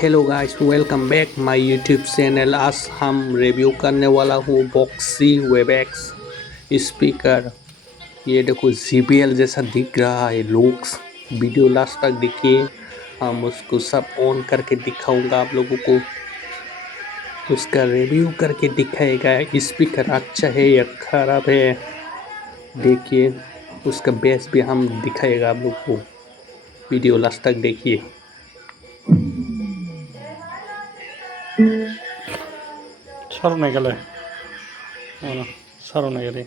Hello guys, welcome back my YouTube channel. आज हम review करने वाला हूँ बॉक्सी वेबएक्स स्पीकर। ये देखो JBL जैसा दिख रहा है लुक्स। वीडियो लास्ट तक देखिए, हम उसको सब ऑन करके दिखाऊंगा आप लोगों को, उसका रिव्यू करके दिखाएगा स्पीकर अच्छा है या खराब है। देखिए उसका बेस भी हम दिखाएगा आप लोगों को, वीडियो लास्ट तक देखिए। सर निकले सर निकले।